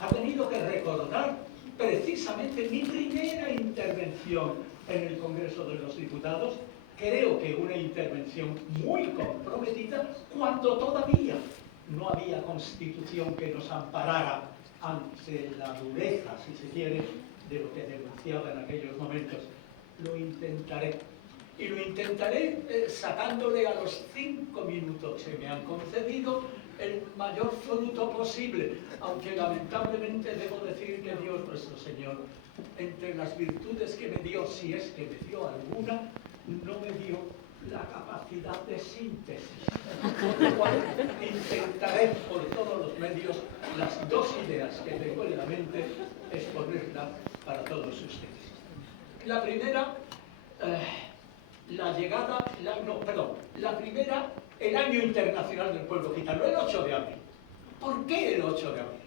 ha tenido que recordar precisamente mi primera intervención en el Congreso de los Diputados, creo que una intervención muy comprometida, cuando todavía no había constitución que nos amparara ante la dureza, si se quiere, de lo que denunciaba en aquellos momentos. Lo intentaré. Y lo intentaré sacándole a los 5 minutos que me han concedido el mayor fruto posible, aunque lamentablemente debo decir que Dios nuestro Señor, entre las virtudes que me dio, si es que me dio alguna, no me dio la capacidad de síntesis, por lo cual intentaré por todos los medios las dos ideas que tengo en la mente exponerlas para todos ustedes. La primera, la primera, el Año Internacional del Pueblo Gitano, el 8 de abril. ¿Por qué el 8 de abril?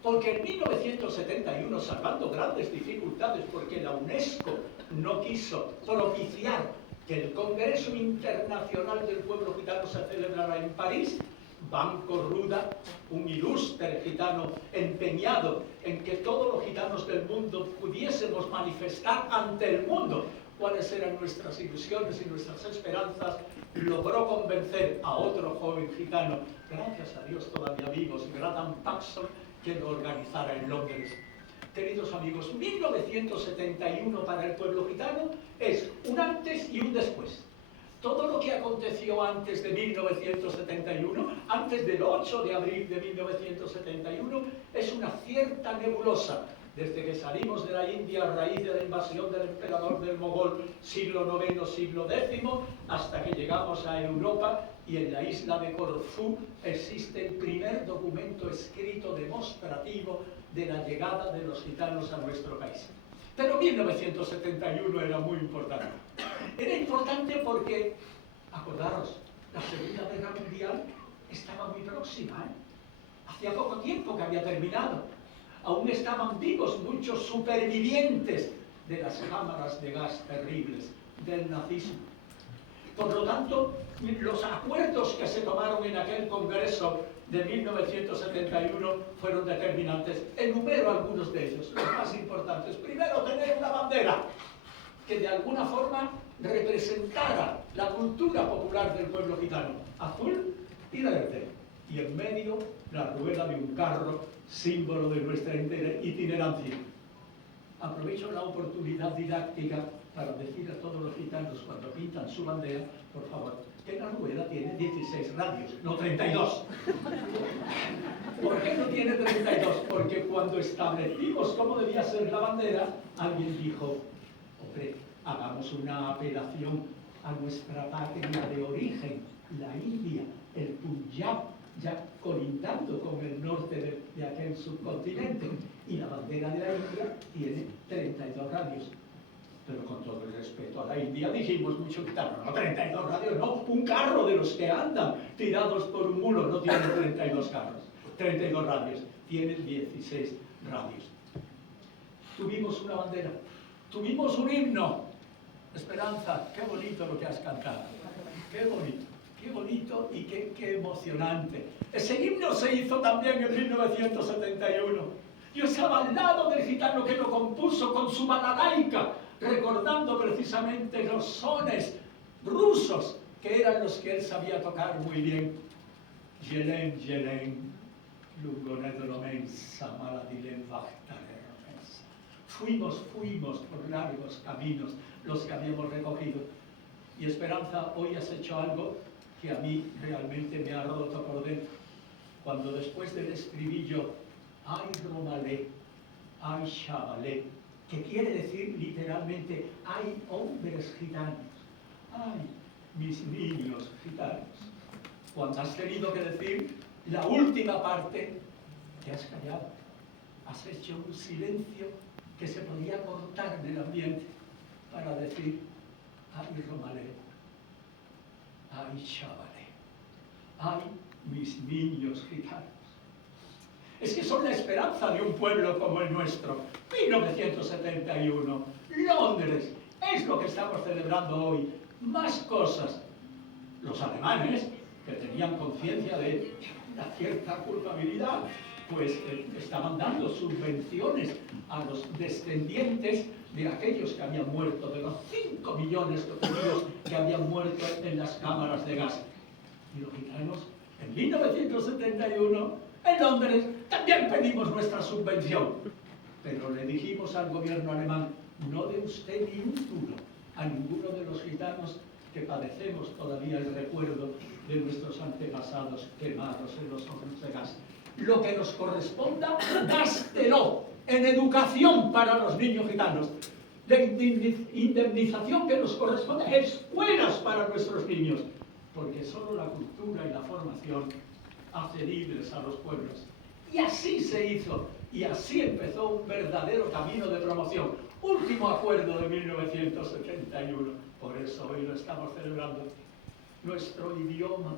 Porque en 1971, salvando grandes dificultades, porque la UNESCO no quiso propiciar que el Congreso Internacional del Pueblo Gitano se celebrara en París, Banco Ruda, un ilustre gitano empeñado en que todos los gitanos del mundo pudiésemos manifestar ante el mundo cuáles eran nuestras ilusiones y nuestras esperanzas, logró convencer a otro joven gitano, gracias a Dios todavía vivos, Graham Paxson, que lo organizara en Londres. Queridos amigos, 1971 para el pueblo gitano es un antes y un después. Todo lo que aconteció antes de 1971, antes del 8 de abril de 1971, es una cierta nebulosa. Desde que salimos de la India a raíz de la invasión del emperador del Mogol, siglo IX, siglo X, hasta que llegamos a Europa, y en la isla de Corfú existe el primer documento escrito demostrativo de la llegada de los gitanos a nuestro país. Pero 1971 era muy importante. Era importante porque, acordaros, la Segunda Guerra Mundial estaba muy próxima, Hacía poco tiempo que había terminado. Aún estaban vivos muchos supervivientes de las cámaras de gas terribles del nazismo. Por lo tanto, los acuerdos que se tomaron en aquel Congreso de 1971 fueron determinantes. Enumero algunos de ellos, los más importantes. Primero, tener una bandera que de alguna forma representara la cultura popular del pueblo gitano, azul y verde, y en medio la rueda de un carro, símbolo de nuestra itinerancia. Aprovecho la oportunidad didáctica para decir a todos los gitanos cuando pintan su bandera, por favor, que la rueda tiene 16 radios, no 32. ¿Por qué no tiene 32? Porque cuando establecimos cómo debía ser la bandera, alguien dijo, hombre, hagamos una apelación a nuestra patria de origen, la India, el Punjab, ya colindando con el norte de aquel subcontinente, y la bandera de la India tiene 32 radios. Pero con todo el respeto a la India dijimos mucho gitano, no 32 radios, no, un carro de los que andan tirados por un mulo no tiene 32 carros, 32 radios, tiene 16 radios. Tuvimos una bandera, tuvimos un himno. Esperanza, qué bonito lo que has cantado, qué bonito y qué emocionante. Ese himno se hizo también en 1971. Yo estaba al lado del gitano que lo compuso con su balalaika, recordando precisamente los sones rusos, que eran los que él sabía tocar muy bien. Yelen, yelen, lugonedromen, samaladilen, vachtaleromens. Fuimos por largos caminos los que habíamos recogido. Y Esperanza, hoy has hecho algo que a mí realmente me ha roto por dentro. Cuando después del estribillo, ay romalé, ay chavalé, que quiere decir literalmente, hay hombres gitanos, ay, mis niños gitanos. Cuando has tenido que decir la última parte, te has callado, has hecho un silencio que se podía cortar en el ambiente para decir, ay romalé, ay chavalé, ay, mis niños gitanos. Es que son la esperanza de un pueblo como el nuestro. 1971, Londres, es lo que estamos celebrando hoy. Más cosas. Los alemanes, que tenían conciencia de una cierta culpabilidad, pues estaban dando subvenciones a los descendientes de aquellos que habían muerto, de los 5 millones de judíos que habían muerto en las cámaras de gas. Y los gitanos, en 1971, en Londres, también pedimos nuestra subvención. Pero le dijimos al gobierno alemán, no dé usted ni un duro a ninguno de los gitanos que padecemos todavía el recuerdo de nuestros antepasados quemados en los hornos de gas. Lo que nos corresponda, gástelo en educación para los niños gitanos, de indemnización que nos corresponde, escuelas para nuestros niños, porque solo la cultura y la formación hace libres a los pueblos. Y así se hizo, y así empezó un verdadero camino de promoción. Último acuerdo de 1971, por eso hoy lo estamos celebrando. Nuestro idioma,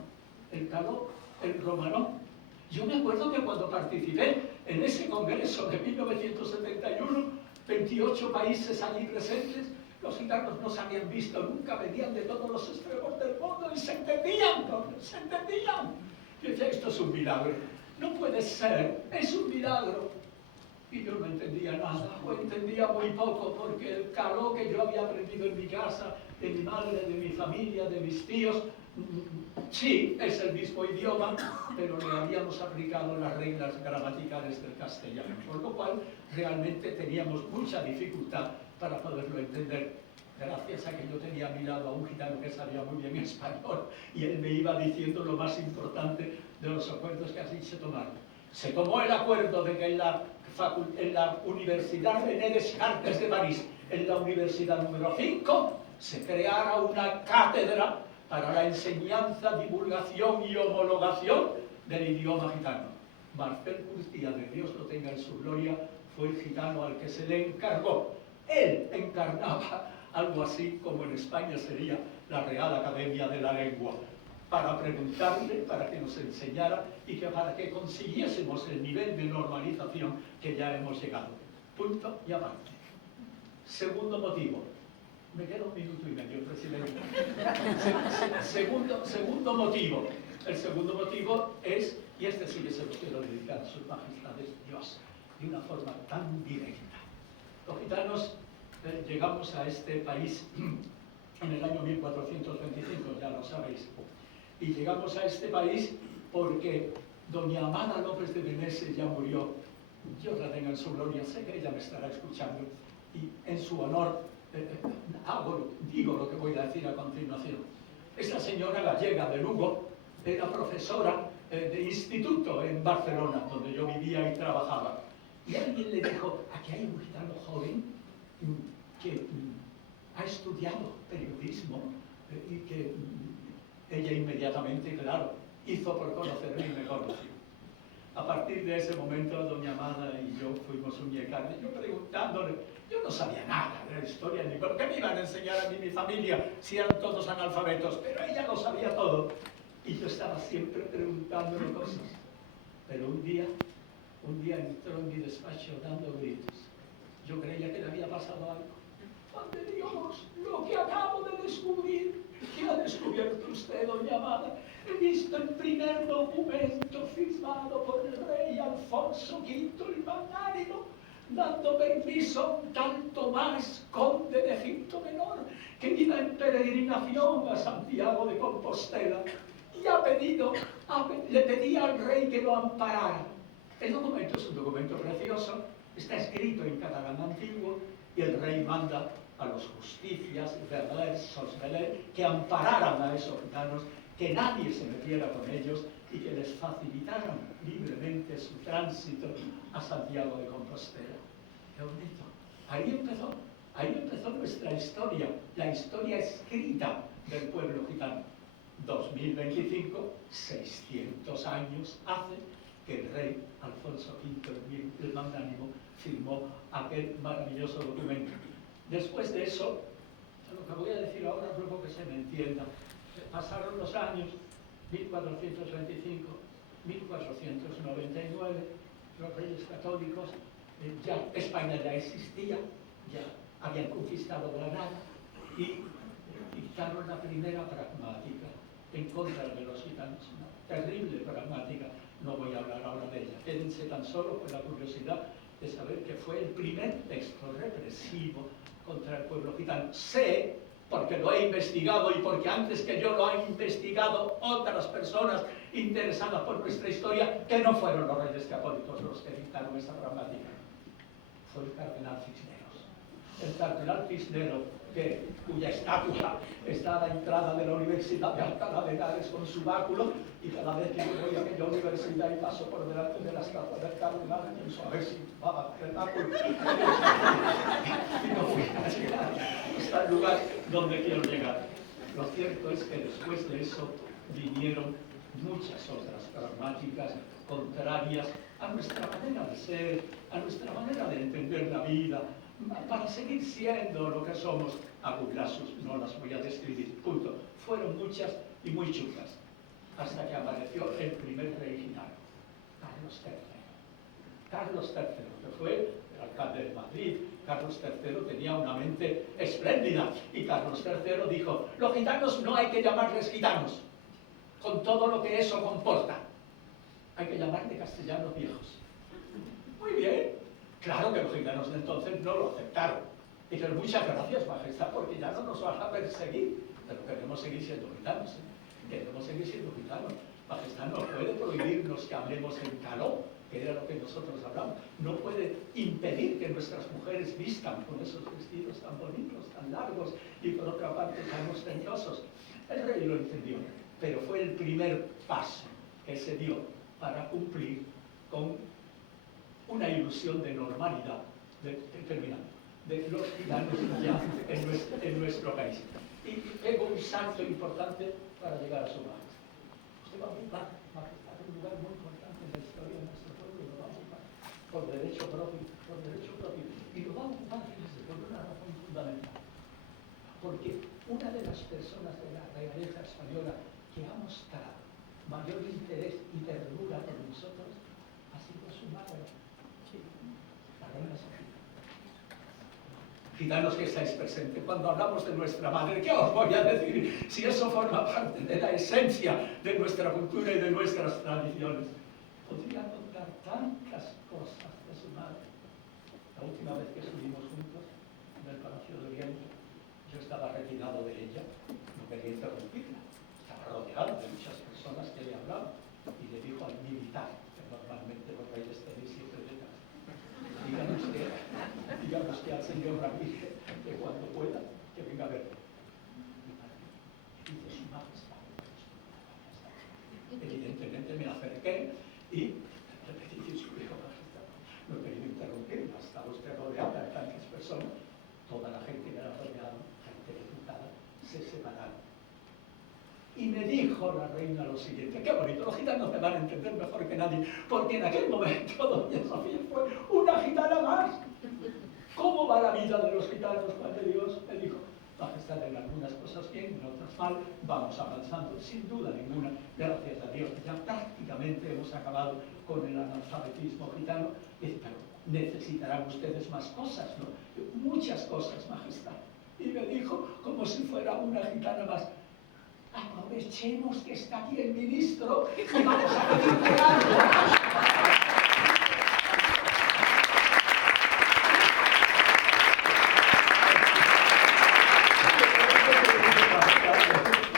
el caló, el romanó. Yo me acuerdo que cuando participé en ese congreso de 1971, 28 países allí presentes, los gitanos no se habían visto nunca, venían de todos los extremos del mundo y se entendían, se entendían. Yo decía, esto es un milagro. No puede ser, es un milagro. Y yo no entendía nada, o entendía muy poco, porque el caló que yo había aprendido en mi casa, de mi madre, de mi familia, de mis tíos, sí, es el mismo idioma, pero le habíamos aplicado las reglas gramaticales del castellano, por lo cual realmente teníamos mucha dificultad para poderlo entender. Gracias a que yo tenía a mi lado a un gitano que sabía muy bien español y él me iba diciendo lo más importante de los acuerdos que así se tomaron. Se tomó el acuerdo de que en la Universidad René Descartes de París, en la Universidad número 5, se creara una cátedra para la enseñanza, divulgación y homologación del idioma gitano. Marcel Curtía, de Dios lo tenga en su gloria, fue el gitano al que se le encargó. Él encarnaba algo así como en España sería la Real Academia de la Lengua, para preguntarle, para que nos enseñara y que para que consiguiésemos el nivel de normalización que ya hemos llegado. Punto y aparte. Segundo motivo. Me queda 1 minuto y medio, presidente. Segundo motivo. El segundo motivo es, y este sí que se lo quiero dedicar a sus majestades Dios, de una forma tan directa. Los gitanos llegamos a este país en el año 1425, ya lo sabéis. Y llegamos a este país porque doña Amada López de Meneses ya murió. Dios la tenga en su gloria, sé que ella me estará escuchando. Y en su honor digo lo que voy a decir a continuación. Esta señora gallega de Lugo era profesora de instituto en Barcelona, donde yo vivía y trabajaba. Y alguien le dijo, aquí hay un gitano joven que ha estudiado periodismo y que ella inmediatamente, claro, hizo por conocerme y me conoció. A partir de ese momento, doña Amada y yo fuimos un carne, yo preguntándole, yo no sabía nada de la historia, ni por qué me iban a enseñar a mí mi familia si eran todos analfabetos, pero ella lo sabía todo. Y yo estaba siempre preguntándole cosas. Pero un día entró en mi despacho dando gritos. Yo creía que le había pasado algo. ¡Ante Dios! Lo que acabo de descubrir. ¿Qué ha descubierto usted, doña Amada? He visto el primer documento firmado por el rey Alfonso V el Magnánimo, dando permiso a un tal Tomás, conde de Egipto Menor, que iba en peregrinación a Santiago de Compostela, y le pedía al rey que lo amparara. El documento es un documento precioso, está escrito en catalán antiguo, y el rey manda a los justicias, Sospelers, que ampararan a esos gitanos, que nadie se metiera con ellos y que les facilitaran libremente su tránsito a Santiago de Compostela. ¡Qué bonito! Ahí empezó nuestra historia, la historia escrita del pueblo gitano. 2025, 600 años hace que el rey Alfonso V el Magnánimo firmó aquel maravilloso documento. Después de eso, lo que voy a decir ahora ruego que se me entienda. Pasaron los años 1425, 1499, los reyes católicos, España ya existía, ya habían conquistado Granada y dictaron la primera pragmática en contra de los gitanos, una terrible pragmática. No voy a hablar ahora de ella. Quédense tan solo con la curiosidad de saber que fue el primer texto represivo contra el pueblo gitano. Sé, porque lo he investigado y porque antes que yo lo han investigado otras personas interesadas por nuestra historia, que no fueron los reyes católicos los que dictaron esa gramática. Fue el cardenal Cisneros. El cardenal Cisneros, cuya estatua está a la entrada de la Universidad de Alcalá de Henares con su báculo, y cada vez que yo voy a aquella universidad y paso por delante de la estatua del cardenal, pienso a ver si va a bajar el báculo. Y no voy a llegar hasta el lugar donde quiero llegar. Lo cierto es que después de eso vinieron muchas otras gramáticas contrarias a nuestra manera de ser, a nuestra manera de entender la vida, para seguir siendo lo que somos. Agulazos, no las voy a describir, punto. Fueron muchas y muy chulas, hasta que apareció el primer rey gitano, Carlos III. Carlos III, que fue el alcalde de Madrid. Carlos III tenía una mente espléndida, y Carlos III dijo: los gitanos no hay que llamarles gitanos, con todo lo que eso comporta. Hay que llamarle castellanos viejos. Muy bien. Claro que los gitanos de entonces no lo aceptaron. Dijeron: muchas gracias, majestad, porque ya no nos van a perseguir, pero queremos seguir siendo gitanos. Queremos seguir siendo gitanos. Majestad no puede prohibirnos que hablemos en caló, que era lo que nosotros hablamos. No puede impedir que nuestras mujeres vistan con esos vestidos tan bonitos, tan largos y por otra parte tan ostentosos. El rey lo entendió, pero fue el primer paso que se dio para cumplir con una ilusión de normalidad, de los gitanos ya en nuestro país. Y pegó un salto importante para llegar a su majestad. Usted va a ocupar, majestad, un lugar muy importante en la historia de nuestro pueblo, y lo va a ocupar por derecho propio, y lo va a ocupar, fíjese, por una razón fundamental. Porque una de las personas de la realeza española que ha mostrado mayor interés y ternura por nosotros ha sido su madre, la reina Sofía. Gitanos que estáis presentes, cuando hablamos de nuestra madre, ¿qué os voy a decir si eso forma parte de la esencia de nuestra cultura y de nuestras tradiciones? Podría contar tantas cosas de su madre. La última vez que estuvimos juntos en el Palacio de Oriente, yo estaba retirado de ella, no quería interrumpirla, estaba rodeado de muchas personas que le hablaban, y le dijo al militar, que normalmente los reyes tenéis siempre detrás: dígame usted al señor Ramírez que cuando pueda, que venga a verme. Dice: su majestad. Evidentemente me acerqué y le dije: su hijo, majestad, no he querido interrumpir, estaba usted rodeada de tantas personas. Toda la gente que era rodeada, gente educada, se separaron. Y me dijo la reina lo siguiente: qué bonito, los gitanos me van a entender mejor que nadie, porque en aquel momento doña Sofía fue una gitana más. ¿Cómo va la vida de los gitanos, Juan de Dios? Me dijo: majestad, en algunas cosas bien, en otras mal, vamos avanzando, sin duda ninguna, gracias a Dios. Ya prácticamente hemos acabado con el analfabetismo gitano, pero necesitarán ustedes más cosas, ¿no? Muchas cosas, majestad. Y me dijo, como si fuera una gitana más: aprovechemos que está aquí el ministro y vamos a pedirle algo.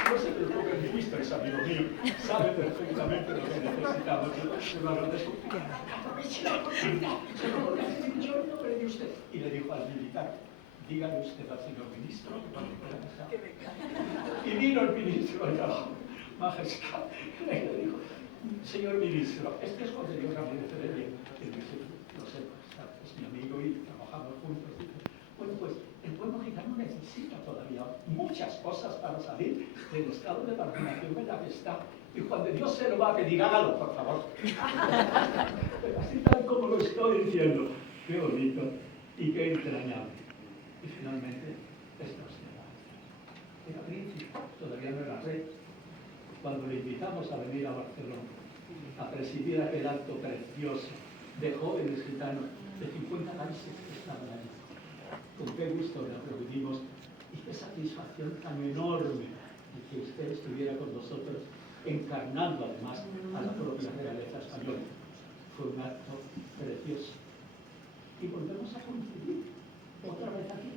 No se preocupe, el ministro es amigo mío, sabe perfectamente lo que necesitamos. Aproveche la oportunidad, se lo voy a decir yo en nombre de usted. Y le dijo al militar: dígale usted al señor ministro que venga. Y vino el ministro allá, majestad, y le dijo: señor ministro, este es José Dios Ramírez de Heredia. Y le dice: lo sé, es mi amigo y trabajamos juntos. Bueno, pues el pueblo gitano necesita todavía muchas cosas para salir del estado de marginación en la que está. Y cuando Dios se lo va a pedir, hágalo, por favor. Pero así tal como lo estoy diciendo, qué bonito y qué entrañable. Y finalmente, esta señora era príncipe, todavía no era rey. Cuando le invitamos a venir a Barcelona a presidir aquel acto precioso de jóvenes gitanos de 50 países que estaban allí, con qué gusto le aplaudimos y qué satisfacción tan enorme de que usted estuviera con nosotros encarnando además a la propia realeza española. Fue un acto precioso. Y volvemos a coincidir otra vez aquí,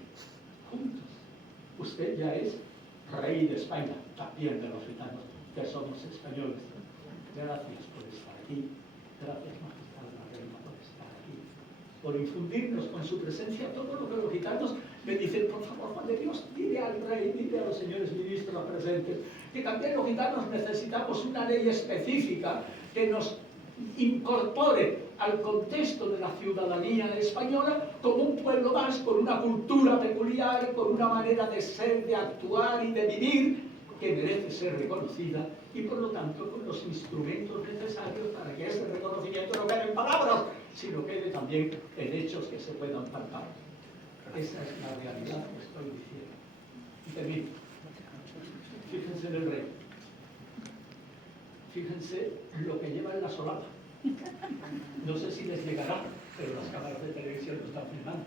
juntos. Usted ya es rey de España, también de los gitanos, que somos españoles. Gracias por estar aquí. Gracias, Majestad la Reina, por estar aquí. Por infundirnos con su presencia todo lo que los gitanos me dicen, por favor, Juan de Dios, dile al rey, dile a los señores ministros presentes, que también los gitanos necesitamos una ley específica que nos incorpore al contexto de la ciudadanía española como un pueblo más, con una cultura peculiar, con una manera de ser, de actuar y de vivir que merece ser reconocida y por lo tanto con los instrumentos necesarios para que ese reconocimiento no quede en palabras, sino quede también en hechos que se puedan palpar. Esa es la realidad que estoy diciendo. Y termino. Fíjense en el rey. Fíjense lo que lleva en la solapa. No sé si les llegará, pero las cámaras de televisión lo están filmando.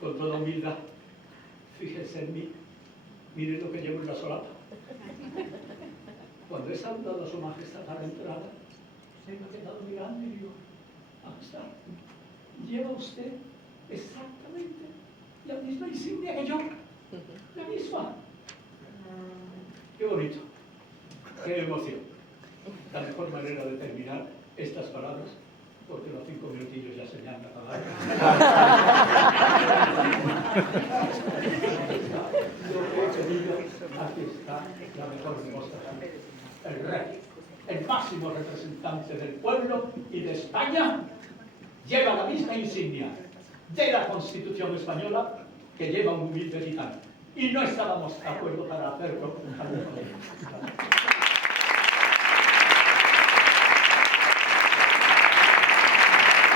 Con toda humildad. Fíjense en mí. Miren lo que llevo en la solapa. Cuando he saludado a su majestad a la entrada, se me ha quedado mirando y digo, Majestad, lleva usted exactamente la misma insignia que yo. La misma. Qué bonito. Qué emoción. La mejor manera de terminar estas palabras, porque los 5 minutillos ya se me han acabado. Aquí está la mejor demostración. El rey, el máximo representante del pueblo y de España, lleva la misma insignia de la Constitución española que lleva un humilde gitano. Y no estábamos de acuerdo para hacerlo.